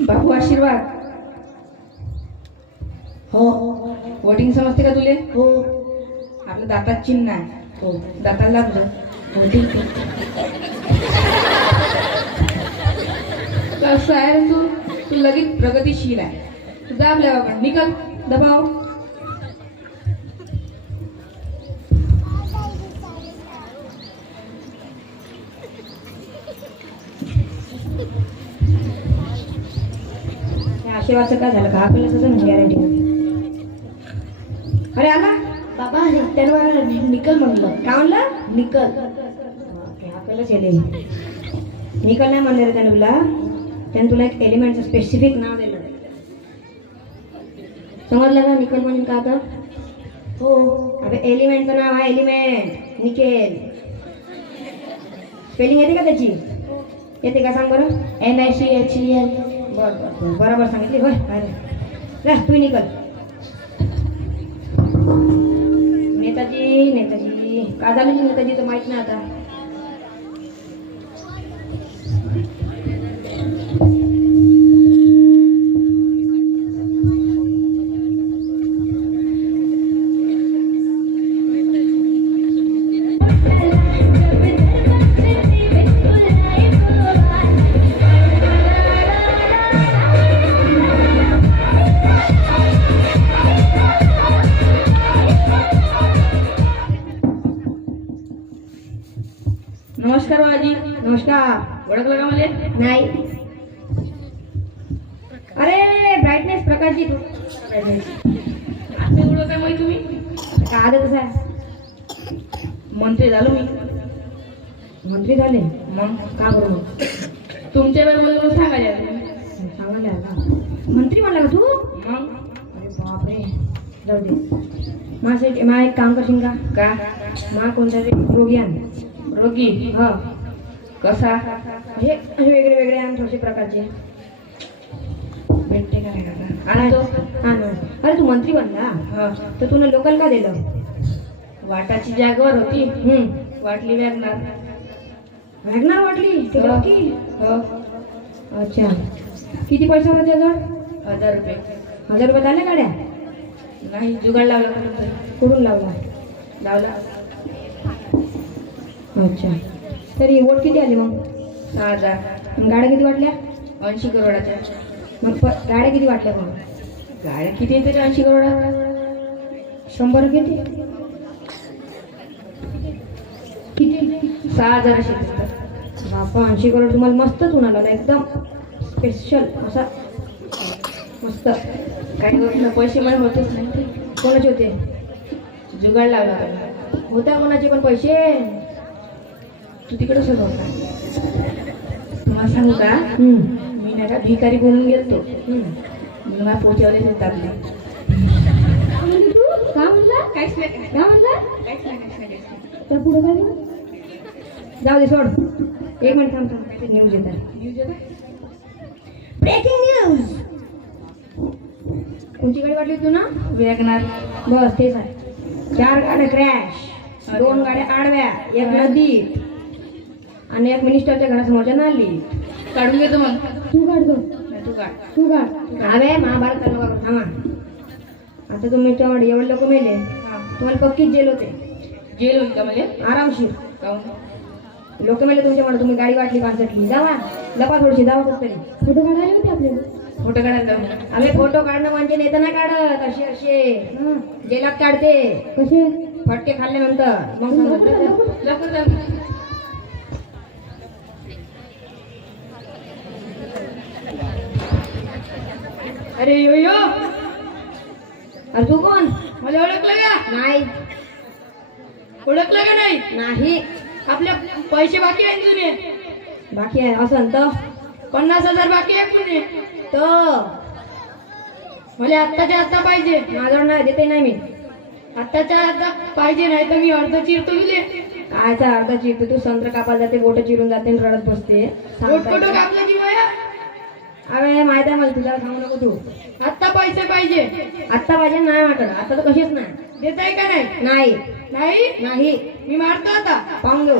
बापू आशीर्वाद. हो वोटिंग समजते का तुले? हो आपलं दातात चिन्ह आहे. हो दाताला लागलं. हो ठीक आहे. कसं आहे रे तू? तू लगेच प्रगतीशील आहे. तू जा आपल्या बाबा निकल दबाव. आशीर्वादचं काय झालं का आपल्याला कसं म्हणजे गॅरंटी अरे आला बाबा त्यांना निकल म्हटलं. काय म्हणलं? निकल आपल्यालाच येते. निकल नाही म्हणले रे त्यानं तुला. त्यानं तुला एक एलिमेंटचं स्पेसिफिक नाव दिलं. समजलं ना निकल म्हणजे का आता? हो अबे एलिमेंटचं नाव आहे एलिमेंट. निकेल. स्पेलिंग येते का त्याची? येते का सांग बरं? NICHEL. बरोबर सांगितली होय. जा तू निकल. नेताजी नेताजी का झालं नेताजी तर माहित नाही आता. नमस्कार बाबाजी. नमस्कार. ओळखलं का मला? नाही अरे ब्राईटनेस प्रकाशजी तू आता एवढं काय माहिती तुम्ही? का आदतच आहे. मंत्री झालो मी. मंत्री झाले मग का बरं मग तुमच्या वेळेला सांगायला सांगायला का मंत्री म्हणला का तू? मग अरे बापरे जाऊ दे. माझं एक काम करशील का? का मा कोणता तरी रोगी आण. रोगी हा कसा हे असे वेगळे वेगळे आण थोडेसे प्रकारचे. भेटते का नाही का? आणतो. हा ना. अरे तू मंत्री बनला हा तर तुला लोकल का दिलं? वाटाची जागेवर होती. वाटली वॅगनार. वॅगनार वाटली ते हो. नक्की? हो अच्छा किती पैसा होता त्याजवळ? 1000 रुपये. 1000 रुपये आल्या गाड्या? नाही जुगाड लावला का? कुठून लावला? लावला. अच्छा तरी वोट किती आले मग? 6000. आणि गाड्या किती वाटल्या? 80 करोडाच्या. मग गाड्या किती वाटल्या मग? गाड्या किती येते 80 करोडा? 100 किती किती? 6000 अशी. बापा 80 करोड तुम्हाला मस्तच होणार एकदम स्पेशल असा मस्त. काही गोष्ट पैसे मला होतेच नाही ते. कोणाचे होते? जुगाड लावला. होत्या कोणाचे पण पैसे? तू तिकडे सगळं होता. तुम्हाला सांगू का? मी नाही का भिकारी बनून गेलतो. मला पोचवले देतात नाही. काय म्हणला? काहीच नाही. काय म्हणला? काहीच नाही. तर पुढे काय झालं? जाऊ दे सोड. एक मिनिट थांब थांब ते न्यूज येत आहे. न्यूज आहे. Breaking news. कोणती गाडी वाटली तू ना? वॅगनार. बस तेच आहे. 4 गाड्या क्रॅश, 2 गाड्या आडव्या, एक नदीत आणि एक मिनिस्टरच्या घरासमोरच्या नालीत. काढून घेतो मग. तू काढतो. तू काढ. तू काढ. अबे महाभारत चालू का थांबा. आता तुम्ही तेवढे एवढे लोक मेले तुम्हाला पक्कीच जेल होते. जेल होईल का म्हणजे? आरामशीर. काहून? लोक मेले तुमच्यामुळे. तुम्ही गाडी वाटली पाचटली. जावा लपा थोडीशी जावा कुठं तरी. फोटो काढायला होते आपल्याला. फोटो काढायला जाऊ. आम्ही फोटो काढणं म्हणजे नेता नाही काढत. असे असे जेलात काढते. कसे? फटके खाल्ल्यानंतर. मग लवकर जाऊ. अरे यो यो. अरे तू कोण? मला ओळखलं का? नाही ओळखलं का नाही? नाही आपल्या पैसे बाकी आहेत जुने. बाकी आहे असं तर 50,000 बाकी आहे पुणे. तर मला आत्ताच्या आत्ता पाहिजे. माझ्यावर नाही देते नाही मी. आत्ताच्या आता पाहिजे नाही तर मी अर्ध चिरतो तुले. कायचा अर्धा चिरतो तू? संत्र कापायला जाते बोट चिरून जाते आणि रडत बसते. फोटो कापला की माया. अरे माहिती आहे मला तुला सांगू नको तू. आत्ता पैसे पाहिजे. आत्ता पाहिजे नाही वाटत. आता तर कशीच नाही. देताय का नाही? नाही नाही नाही मी मारतो आता. पाहून घेऊ.